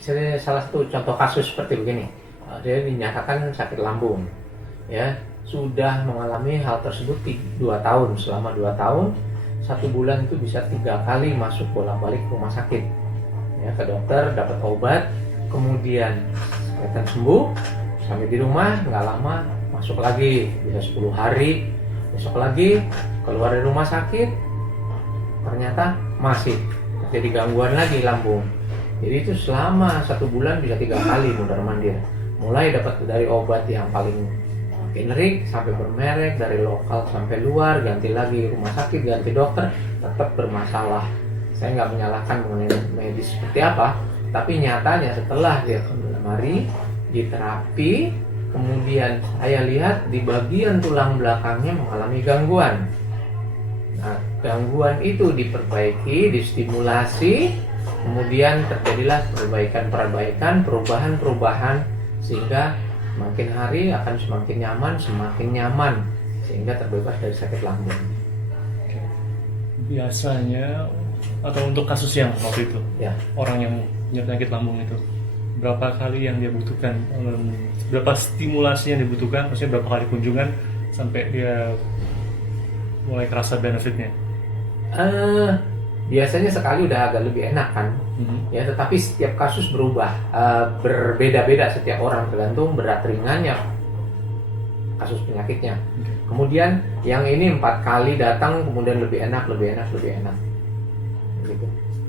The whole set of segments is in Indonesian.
salah satu contoh kasus seperti begini. Dia dinyatakan sakit lambung, ya, sudah mengalami hal tersebut 2 tahun. Selama 2 tahun, 1 bulan itu bisa 3 kali masuk bolak-balik ke rumah sakit, ya, ke dokter, dapat obat, kemudian kelihatan sembuh, sampai di rumah nggak lama masuk lagi, bisa 10 hari, besok lagi keluar dari rumah sakit, ternyata masih terjadi gangguan lagi lambung. Jadi itu selama 1 bulan bisa 3 kali mondar-mandir, mulai dapat dari obat yang paling generik sampai bermerek, dari lokal sampai luar, ganti lagi rumah sakit, ganti dokter, tetap bermasalah. Saya nggak menyalahkan mengenai medis seperti apa, tapi nyatanya setelah dia kembali diterapi, kemudian saya lihat di bagian tulang belakangnya mengalami gangguan. Nah, gangguan itu diperbaiki, distimulasi, kemudian terjadilah perbaikan-perbaikan, perubahan-perubahan, sehingga makin hari akan semakin nyaman, sehingga terbebas dari sakit lambung. Biasanya, atau untuk kasus yang waktu itu, Ya. orang yang punya penyakit lambung itu, berapa kali yang dia butuhkan, berapa stimulasi yang dibutuhkan, maksudnya berapa kali kunjungan sampai dia mulai kerasa benefitnya? Biasanya sekali udah agak lebih enak kan, ya. Tetapi setiap kasus berubah, berbeda-beda setiap orang, tergantung berat ringannya kasus penyakitnya. Kemudian yang ini 4 kali datang, kemudian lebih enak. Gitu.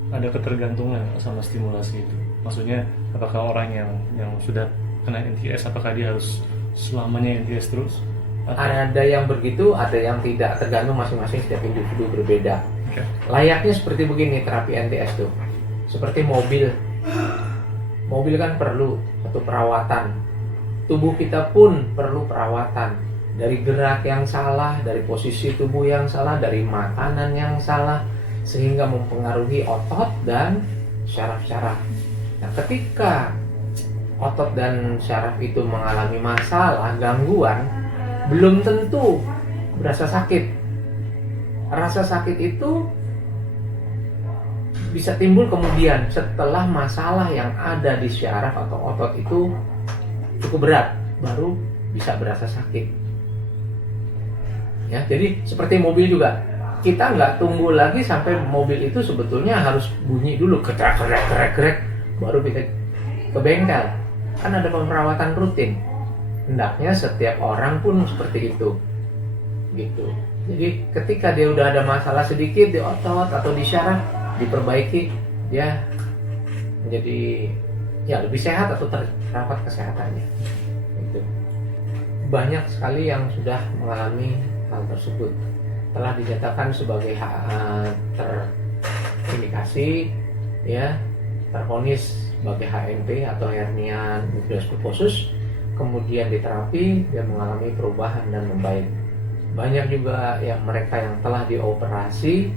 Ada ketergantungan sama stimulasi itu. Maksudnya, apakah orang yang sudah kena NTS, apakah dia harus selamanya NTS terus? Ada yang begitu, ada yang tidak, tergantung masing-masing setiap individu berbeda. Okay. Layaknya seperti begini terapi NTS tuh, seperti mobil kan perlu satu perawatan, tubuh kita pun perlu perawatan, dari gerak yang salah, dari posisi tubuh yang salah, dari makanan yang salah, sehingga mempengaruhi otot dan syaraf-syaraf. Nah, ketika otot dan syaraf itu mengalami masalah, gangguan, belum tentu berasa sakit. Rasa sakit itu bisa timbul kemudian setelah masalah yang ada di syaraf atau otot itu cukup berat, baru bisa berasa sakit. Ya, jadi seperti mobil juga, kita nggak tunggu lagi sampai mobil itu sebetulnya harus bunyi dulu, krek, baru kita ke bengkel. Kan ada perawatan rutin. Hendaknya setiap orang pun seperti itu, gitu. Jadi ketika dia udah ada masalah sedikit di otot atau di syaraf, diperbaiki, dia menjadi ya lebih sehat atau terdapat kesehatannya. Gitu. Banyak sekali yang sudah mengalami hal tersebut, telah dinyatakan sebagai terindikasi, ya, tervonis sebagai HNP atau hernia nucleus pulposus, kemudian diterapi, dia mengalami perubahan dan membaik. Banyak juga yang mereka yang telah dioperasi,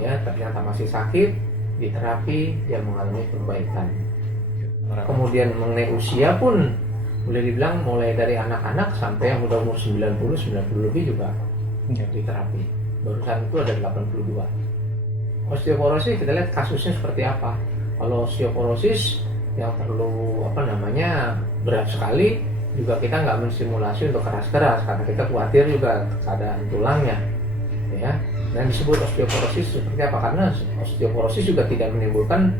ya, ternyata masih sakit, diterapi, dia mengalami perbaikan. Kemudian mengenai usia pun boleh dibilang mulai dari anak-anak sampai yang udah umur 90 lebih juga diterapi. Barusan itu ada 82. Osteoporosis kita lihat kasusnya seperti apa. Kalau osteoporosis yang perlu berat sekali, juga kita nggak menstimulasi untuk keras-keras karena kita khawatir juga keadaan tulangnya, ya. Dan disebut osteoporosis seperti apa? Karena osteoporosis juga tidak menimbulkan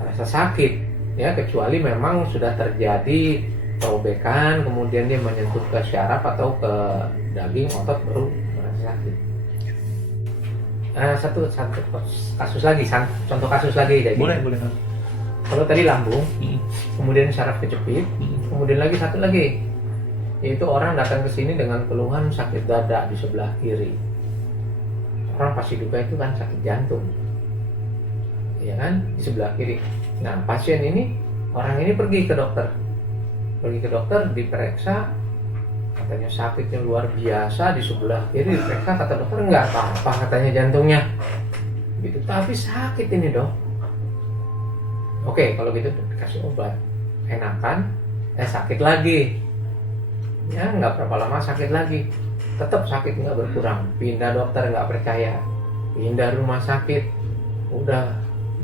rasa sakit, ya, kecuali memang sudah terjadi perobekan, kemudian dia menyentuh ke syaraf atau ke daging otot baru merasa sakit. Satu kasus lagi, contoh kasus lagi. Jadi, boleh. kalau tadi lambung, kemudian syaraf kejepit, kemudian satu lagi, yaitu orang datang ke sini dengan keluhan sakit dada di sebelah kiri. Orang pasti duga itu kan sakit jantung, ya kan, di sebelah kiri. Nah, pasien ini, orang ini pergi ke dokter, diperiksa, katanya sakitnya luar biasa di sebelah kiri, diperiksa, kata dokter enggak apa-apa katanya jantungnya, gitu. Tapi sakit ini, Dok. Oke, kalau gitu dikasih obat, enakan, sakit lagi, ya nggak berapa lama sakit lagi, tetap sakit nggak berkurang, pindah dokter nggak percaya, pindah rumah sakit, udah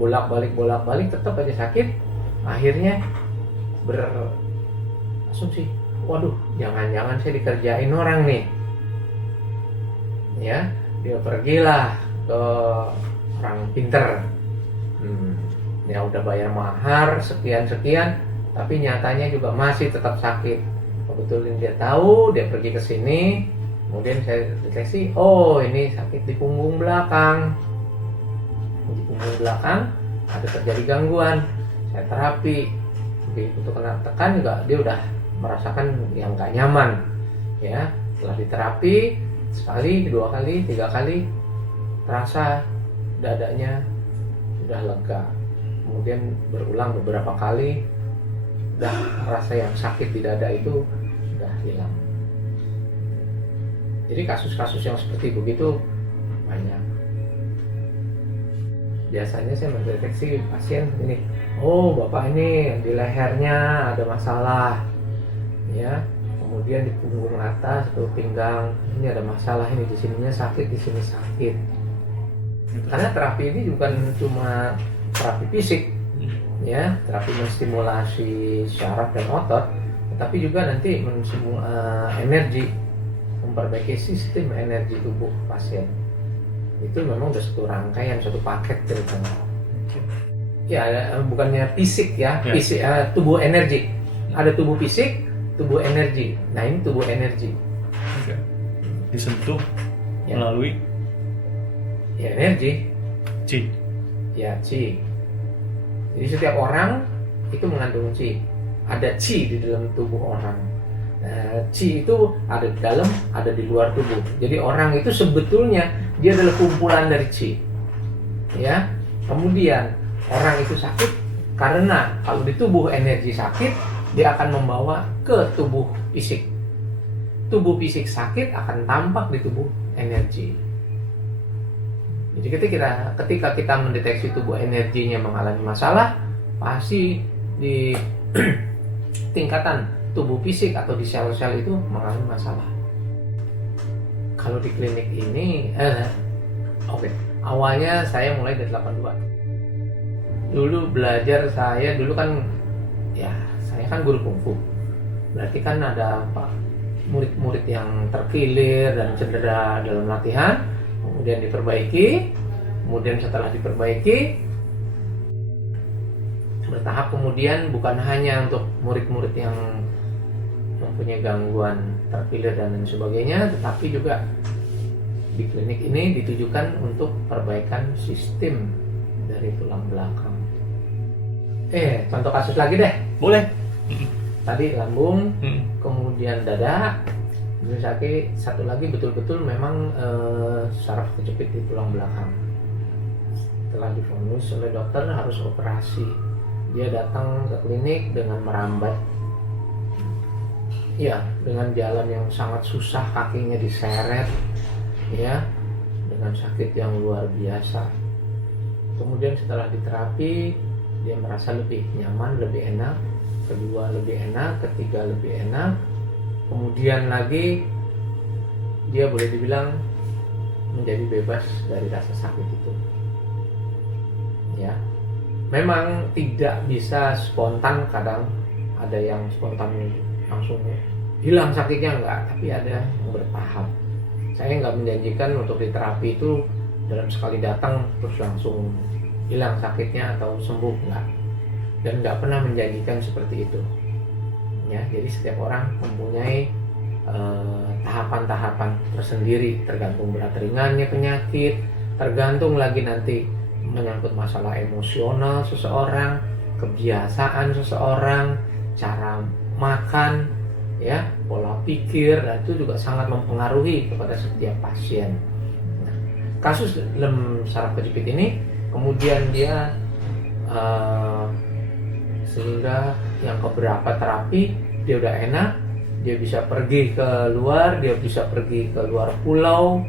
bolak-balik tetap aja sakit, Akhirnya berasumsi, waduh, jangan-jangan saya dikerjain orang nih. Ya, dia pergilah ke orang pinter. Ya udah bayar mahar sekian-sekian, tapi nyatanya juga masih tetap sakit. Kebetulan dia tahu, dia pergi ke sini, kemudian saya deteksi, oh ini sakit di punggung belakang. Di punggung belakang ada terjadi gangguan. Saya terapi, begitu kena tekan juga dia udah merasakan yang gak nyaman. Ya, setelah diterapi sekali, 2 kali, 3 kali, terasa dadanya sudah lega. Kemudian berulang beberapa kali, udah rasa yang sakit di dada itu sudah hilang. Jadi kasus-kasus yang seperti begitu banyak. Biasanya saya mendeteksi pasien ini, oh bapak ini di lehernya ada masalah, ya. Kemudian di punggung atas atau pinggang ini ada masalah, ini di sininya sakit, di sini sakit. Karena terapi ini bukan cuma terapi fisik, ya, terapi menstimulasi syaraf dan otot, tetapi juga nanti energi, memperbaiki sistem energi tubuh pasien. Itu memang udah satu rangkaian, satu paket ceritanya. Ya, bukannya fisik ya, fisik, tubuh energi. Ada tubuh fisik, tubuh energi. Nah ini tubuh energi. Disentuh melalui ya energi. Qi. Ya, Qi. Jadi setiap orang itu mengandung Qi. Ada Qi di dalam tubuh orang. Qi itu ada di dalam, ada di luar tubuh. Jadi orang itu sebetulnya dia adalah kumpulan dari Qi. Ya. Kemudian orang itu sakit karena kalau di tubuh energi sakit, dia akan membawa ke tubuh fisik. Tubuh fisik sakit akan tampak di tubuh energi. Jadi ketika kita mendeteksi tubuh energinya mengalami masalah, pasti di tingkatan tubuh fisik atau di sel-sel itu mengalami masalah. Kalau di klinik ini, awalnya saya mulai dari 82. Dulu belajar dulu kan, ya saya kan guru kungfu. Berarti kan ada murid-murid yang terkilir dan cedera dalam latihan, kemudian diperbaiki, kemudian setelah diperbaiki bertahap, kemudian bukan hanya untuk murid-murid yang mempunyai gangguan terkilir dan lain sebagainya, tetapi juga di klinik ini ditujukan untuk perbaikan sistem dari tulang belakang. Contoh kasus lagi deh. Boleh. Tadi lambung, kemudian dada, kemudian sakit. Satu lagi betul-betul memang saraf kejepit di tulang belakang. Setelah divonis oleh dokter harus operasi, dia datang ke klinik dengan merambat, ya, dengan jalan yang sangat susah, kakinya diseret, ya, dengan sakit yang luar biasa. Kemudian setelah diterapi, dia merasa lebih nyaman, lebih enak, kedua lebih enak, ketiga lebih enak, kemudian lagi dia boleh dibilang menjadi bebas dari rasa sakit itu. Ya, memang tidak bisa spontan, kadang ada yang spontan langsung hilang sakitnya, enggak, tapi ada yang bertahap. Saya nggak menjanjikan untuk di terapi itu dalam sekali datang terus langsung hilang sakitnya atau sembuh, enggak, dan nggak pernah menjanjikan seperti itu. Ya, jadi setiap orang mempunyai tahapan-tahapan tersendiri, tergantung berat ringannya penyakit, tergantung lagi nanti menyangkut masalah emosional seseorang, kebiasaan seseorang, cara makan, ya, pola pikir, dan itu juga sangat mempengaruhi kepada setiap pasien. Nah, kasus lem saraf kejepit ini kemudian dia sehingga yang keberapa terapi dia udah enak, dia bisa pergi ke luar, dia bisa pergi ke luar pulau,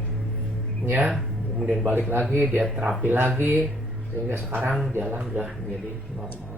ya, kemudian balik lagi, dia terapi lagi, sehingga sekarang jalan udah menjadi normal.